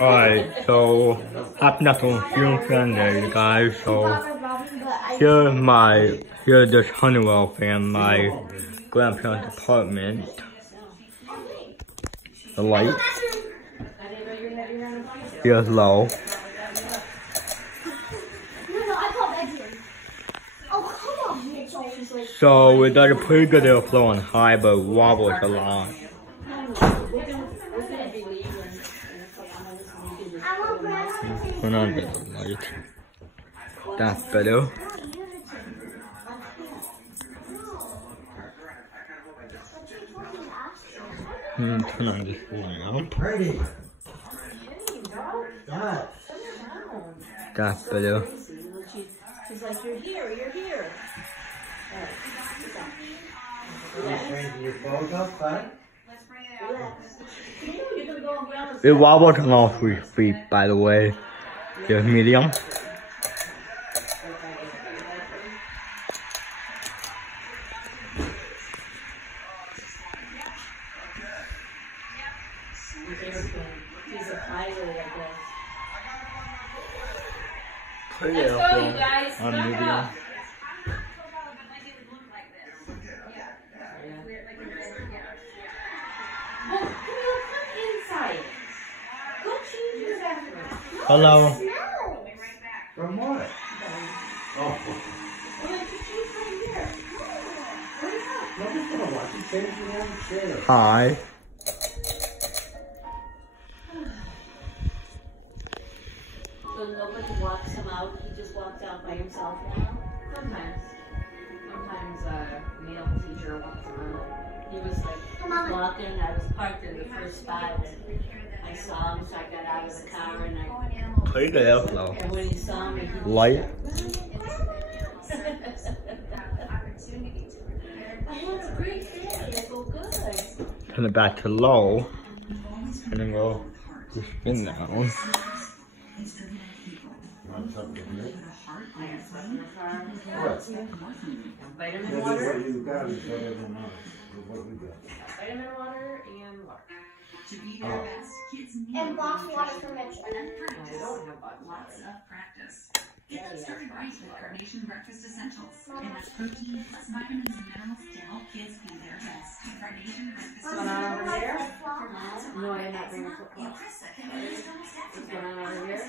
Alright, so happy National June Sunday, guys. So here's this Honeywell fan, my grandparents' apartment. The light. Here's low. So it does a pretty good airflow on high, but wobbles a lot. Turn on the light. That's better. Turn on this lamp. That's better. She's like, you're here, you're here. It wobbles on all 3 feet, by the way. Here's medium. Let's go, you guys. On medium. Well, come inside. Go change your bathroom. Hello. From what? Oh. Nobody's gonna watch you change your own chair. Hi. So nobody walks him out. He just walks out by himself now. Sometimes male teacher walks him out. He was like walking. I was parked in the first spot, and I saw him, so I got out of the car and I. Pretty good airflow. And when he saw me, he Light. That's a great day. I go good. Turn it back to low. And then go to spin down. Vitamin water. What you got is better than us. What we got. Vitamin water and water. And box water for Mitchell. I don't have lots of practice. Get them started right with Carnation Breakfast Essentials. And that's protein plus vitamins and minerals to help kids be their best. Carnation Breakfast What's going on over there? Essentials. No, I'm not bringing football. What's going on over here?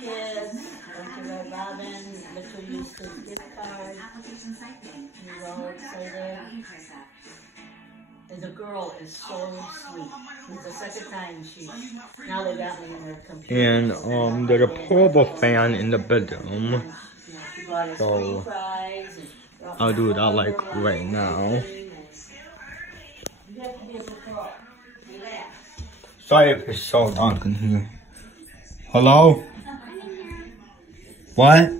Kids, Red Robin, Mitchell used his gift card. He's all excited. And the girl is so sweet. It's the second time now they got me in their computer. And there's a portable fan in the bedroom. So I'll do that like right now. Sorry if it's so dark in here. Hello? What?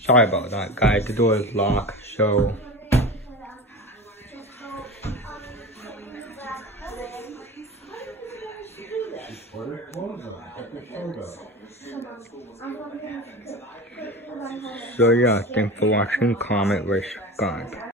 Sorry about that, guys. The door is locked, so. So yeah, thanks for watching. Comment, rate, subscribe.